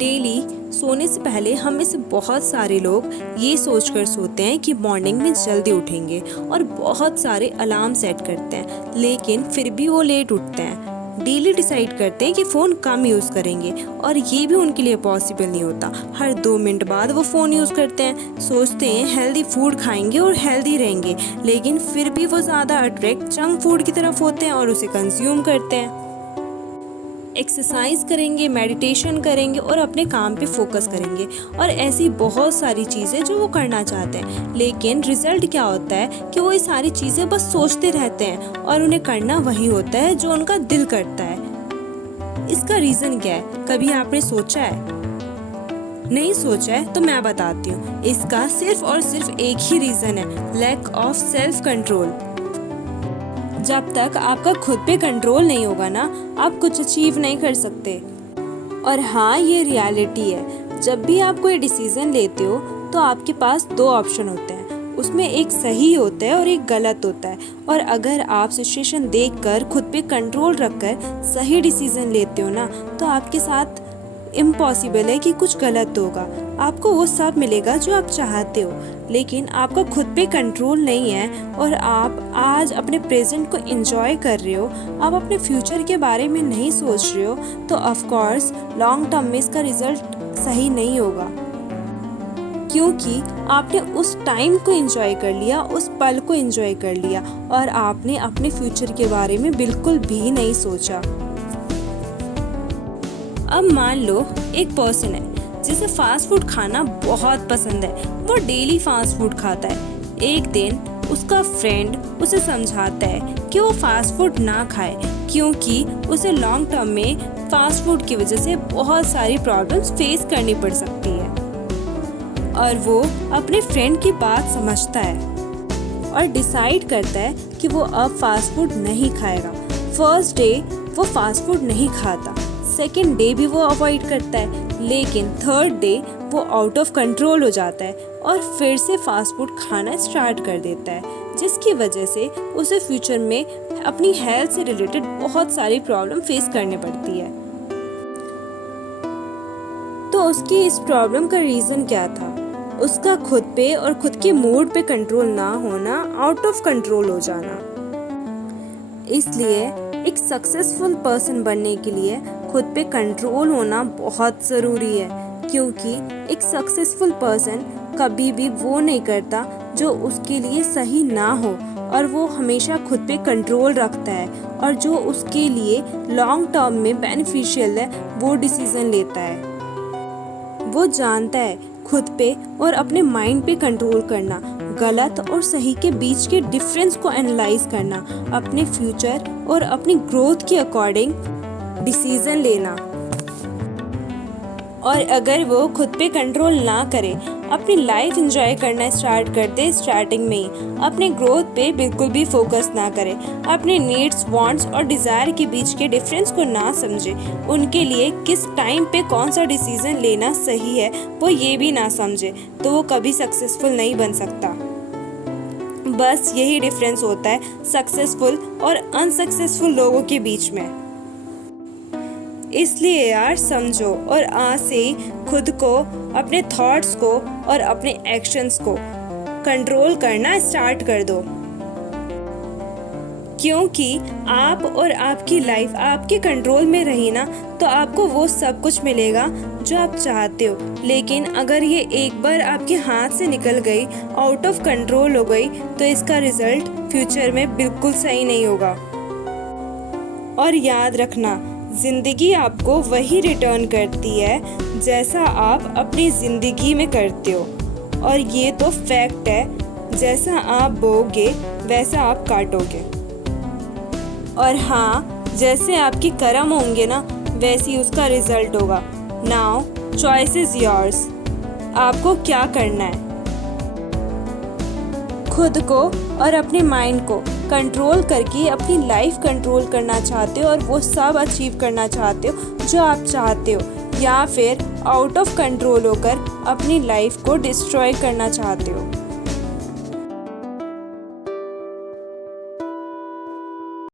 Daily सोने से पहले हम में से बहुत सारे लोग ये सोचकर सोते हैं कि मॉर्निंग में जल्दी उठेंगे और बहुत सारे अलार्म सेट करते हैं, लेकिन फिर भी वो लेट उठते हैं। डेली डिसाइड करते हैं कि फ़ोन कम यूज़ करेंगे और ये भी उनके लिए पॉसिबल नहीं होता। हर 2 मिनट बाद वो फ़ोन यूज़ करते हैं, सोचते हैं हेल्दी फूड खाएंगे और हेल्दी रहेंगे, लेकिन फिर भी वो ज़्यादा अट्रैक्ट जंक फूड की तरफ होते हैं और उसे कंज्यूम करते हैं। एक्सरसाइज करेंगे, मेडिटेशन करेंगे और अपने काम पे फोकस करेंगे और ऐसी बहुत सारी चीज़ें जो वो करना चाहते हैं, लेकिन रिजल्ट क्या होता है कि वो ये सारी चीज़ें बस सोचते रहते हैं और उन्हें करना वही होता है जो उनका दिल करता है। इसका रीज़न क्या है? कभी आपने सोचा है? नहीं सोचा है तो मैं बताती हूँ। इसका सिर्फ और सिर्फ एक ही रीज़न है, लैक ऑफ सेल्फ कंट्रोल। जब तक आपका खुद पे कंट्रोल नहीं होगा ना, आप कुछ अचीव नहीं कर सकते। और हाँ, ये रियलिटी है। जब भी आप कोई डिसीजन लेते हो तो आपके पास 2 ऑप्शन होते हैं, उसमें एक सही होता है और एक गलत होता है। और अगर आप सिचुएशन देखकर खुद पे कंट्रोल रखकर सही डिसीजन लेते हो ना, तो आपके साथ इम्पॉसिबल है कि कुछ गलत होगा। आपको वो सब मिलेगा जो आप चाहते हो, लेकिन आपका खुद पे कंट्रोल नहीं है और आप आज अपने प्रेजेंट को एंजॉय कर रहे हो, आप अपने फ्यूचर के बारे में नहीं सोच रहे हो, तो ऑफ कोर्स लॉन्ग टर्म में इसका रिजल्ट सही नहीं होगा, क्योंकि आपने उस टाइम को एंजॉय कर लिया, उस पल को एंजॉय कर लिया और आपने अपने फ्यूचर के बारे में बिल्कुल भी नहीं सोचा। अब मान लो एक पर्सन है जिसे फास्ट फूड खाना बहुत पसंद है, वो डेली फास्ट फूड खाता है। एक दिन उसका फ्रेंड उसे समझाता है कि वो फास्ट फूड ना खाए, क्योंकि उसे लॉन्ग टर्म में फास्ट फूड की वजह से बहुत सारी प्रॉब्लम्स फेस करनी पड़ सकती है। और वो अपने फ्रेंड की बात समझता है और डिसाइड करता है कि वो अब फास्ट फूड नहीं खाएगा। फर्स्ट डे वो फास्ट फूड नहीं खाता, सेकेंड डे भी वो अवॉइड करता है, लेकिन थर्ड डे वो आउट ऑफ कंट्रोल हो जाता है और फिर से फास्ट फूड खाना स्टार्ट कर देता है, जिसकी वजह से उसे फ्यूचर में अपनी हेल्थ से रिलेटेड बहुत सारी प्रॉब्लम फेस करनी पड़ती है। तो उसकी इस प्रॉब्लम का रीज़न क्या था? उसका खुद पे और खुद के मूड पे कंट्रोल ना होना, आउट ऑफ कंट्रोल हो जाना। इसलिए एक सक्सेसफुल पर्सन बनने के लिए खुद पे कंट्रोल होना बहुत ज़रूरी है, क्योंकि एक सक्सेसफुल पर्सन कभी भी वो नहीं करता जो उसके लिए सही ना हो, और वो हमेशा खुद पे कंट्रोल रखता है और जो उसके लिए लॉन्ग टर्म में बेनिफिशियल है वो डिसीज़न लेता है। वो जानता है खुद पे और अपने माइंड पे कंट्रोल करना, गलत और सही के बीच के डिफरेंस को एनालाइज करना, अपने फ्यूचर और अपनी ग्रोथ के अकॉर्डिंग डिसीजन लेना। और अगर वो खुद पे कंट्रोल ना करे, अपनी लाइफ एंजॉय करना स्टार्ट कर दे स्टार्टिंग में ही, अपने ग्रोथ पे बिल्कुल भी फोकस ना करे, अपने नीड्स, वांट्स और डिज़ायर के बीच के डिफरेंस को ना समझे, उनके लिए किस टाइम पे कौन सा डिसीजन लेना सही है वो ये भी ना समझे, तो वो कभी सक्सेसफुल नहीं बन सकता। बस यही डिफरेंस होता है सक्सेसफुल और अनसक्सेसफुल लोगों के बीच में। इसलिए यार समझो और आज से ही खुद को, अपने थॉट्स को और अपने एक्शंस को कंट्रोल करना स्टार्ट कर दो, क्योंकि आप और आपकी लाइफ आपके कंट्रोल में रही ना, तो आपको वो सब कुछ मिलेगा जो आप चाहते हो। लेकिन अगर ये एक बार आपके हाथ से निकल गई, आउट ऑफ कंट्रोल हो गई, तो इसका रिजल्ट फ्यूचर में बिल्कुल सही नहीं होगा। और याद रखना, जिंदगी आपको वही रिटर्न करती है जैसा आप अपनी जिंदगी में करते हो, और ये तो फैक्ट है, जैसा आप बोओगे वैसा आप काटोगे। और हाँ, जैसे आपके कर्म होंगे ना, वैसी उसका रिजल्ट होगा। Now choice is yours. आपको क्या करना है? खुद को और अपने माइंड को कंट्रोल करके अपनी लाइफ कंट्रोल करना चाहते हो और वो सब अचीव करना चाहते हो जो आप चाहते हो, या फिर आउट ऑफ कंट्रोल होकर अपनी लाइफ को डिस्ट्रॉय करना चाहते हो?